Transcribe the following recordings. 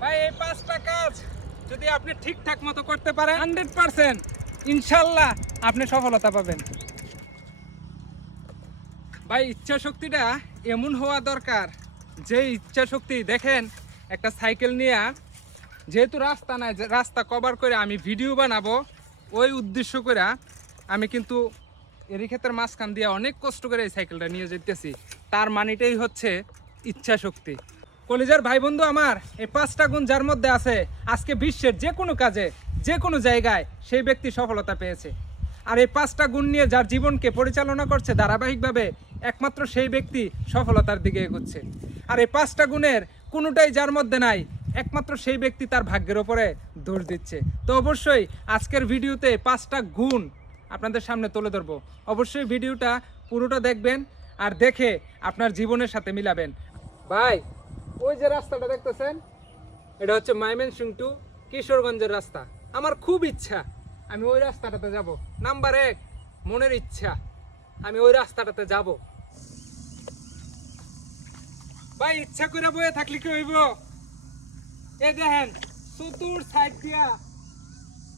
ভাই এই 5টা কাজ যদি আপনি ঠিকঠাক মতো করতে পারেন 100% ইনশাআল্লাহ আপনি সফলতা পাবেন। ভাই ইচ্ছা শক্তিটা এমন হওয়া দরকার যে ইচ্ছা শক্তি দেখেন একটা সাইকেল নিয়ে যেহেতু রাস্তা নাই, রাস্তা কভার করে আমি ভিডিও বানাবো ওই উদ্দেশ্য করে আমি কিন্তু এরই ক্ষেত্রে মাঝখান দিয়ে অনেক কষ্ট করে এই সাইকেলটা নিয়ে যেতেছি। তার মানেটাই হচ্ছে ইচ্ছা শক্তি। কলিজার ভাই বন্ধু আমার, এই 5টা গুণ যার মধ্যে আছে আজকে বিশ্বের যে কোনো কাজে যে কোনো জায়গায় সেই ব্যক্তি সফলতা পেয়েছে। আর এই 5টা গুণ নিয়ে যার জীবনকে পরিচালনা করছে ধারাবাহিকভাবে একমাত্র সেই ব্যক্তি সফলতার দিকে এগোচ্ছে। আর এই 5টা গুণের কোনোটাই যার মধ্যে নাই একমাত্র সেই ব্যক্তি তার ভাগ্যের ওপরে দোষ দিচ্ছে। তো অবশ্যই আজকের ভিডিওতে 5টা গুণ আপনাদের সামনে তুলে ধরবো। অবশ্যই ভিডিওটা পুরোটা দেখবেন আর দেখে আপনার জীবনের সাথে মিলাবেন। ভাই ওই যে রাস্তাটা দেখতেছেন এটা হচ্ছে ময়মনসিংহ টু কিশোরগঞ্জের রাস্তা। আমার খুব ইচ্ছা আমি ওই রাস্তাটাতে যাব। নাম্বার 1 মনের ইচ্ছা, আমি ওই রাস্তাটাতে যাব। ভাই ইচ্ছা করে বয়ে থাকলে কি হইব? এই দেখেন চতুর সাইড দিয়া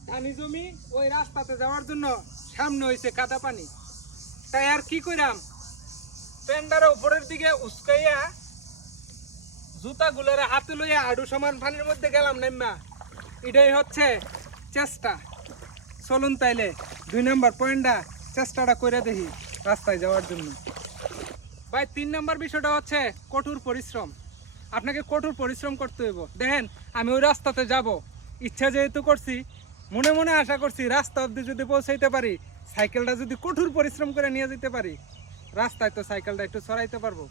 ধানি জমি, ওই রাস্তাতে যাওয়ার জন্য সামনে হয়েছে কাদা পানি। তাই আর কি কইরাম, প্যান্ডার উপরের দিকে উস্কাইয়া জুতা গুলোরে হাতে লইয়া আড়ু সমান পানির মধ্যে গেলাম নাইমা। এটাই হচ্ছে চেষ্টা। চলুন তাইলে 2 নম্বর পয়েন্টটা চেষ্টাটা করে দেখি রাস্তায় যাওয়ার জন্য। ভাই 3 নম্বর বিষয়টা হচ্ছে কঠোর পরিশ্রম। আপনাকে কঠোর পরিশ্রম করতে হইব। দেখেন আমি ওই রাস্তাতে যাব, ইচ্ছা যেহেতু করছি, মনে মনে আশা করছি রাস্তা অবধি যদি পৌঁছাইতে পারি, সাইকেলটা যদি কঠোর পরিশ্রম করে নিয়ে যেতে পারি, রাস্তায় তো সাইকেলটা একটু সরাইতে পারবো।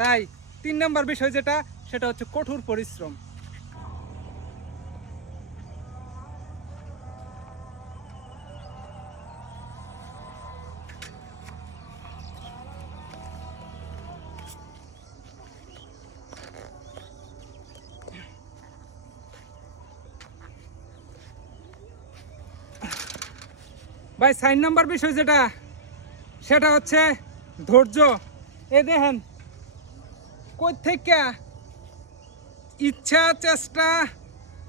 তাই 3 নম্বর বিষয় যেটা সেটা হচ্ছে কঠোর পরিশ্রম। ভাই 4 নম্বর বিষয় যেটা সেটা হচ্ছে ধৈর্য। এই দেখেন কই থেকে ইচ্ছা, চেষ্টা,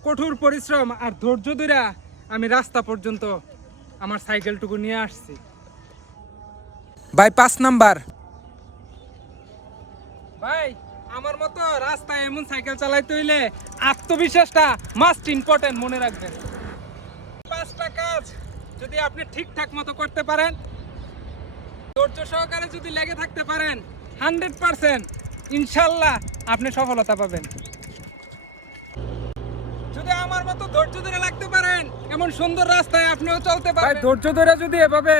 কঠোর পরিশ্রম আর ধৈর্য ধরে আমি রাস্তা পর্যন্ত আমার সাইকেলটুকু নিয়ে আসছি। ভাই 5 নাম্বার, ভাই আমার মতো রাস্তায় এমন সাইকেল চালাইতে হইলে আত্মবিশ্বাসটা মাস্ট ইম্পর্টেন্ট, মনে রাখবেন। 5টা কাজ যদি আপনি ঠিকঠাক মতো করতে পারেন, ধৈর্য সহকারে যদি লেগে থাকতে পারেন, 100% ইনশাল্লাহ আপনি সফলতা পাবেন। যদি আমার মতো ধৈর্য ধরে লাগতে পারেন, এমন সুন্দর রাস্তায় আপনিও চলতে পারেন। ধৈর্য ধরে যদি এভাবে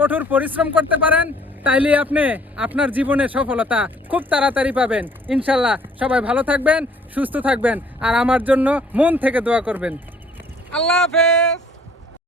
কঠোর পরিশ্রম করতে পারেন, তাইলে আপনি আপনার জীবনে সফলতা খুব তাড়াতাড়ি পাবেন ইনশাল্লাহ। সবাই ভালো থাকবেন, সুস্থ থাকবেন আর আমার জন্য মন থেকে দোয়া করবেন। আল্লাহ হাফেজ।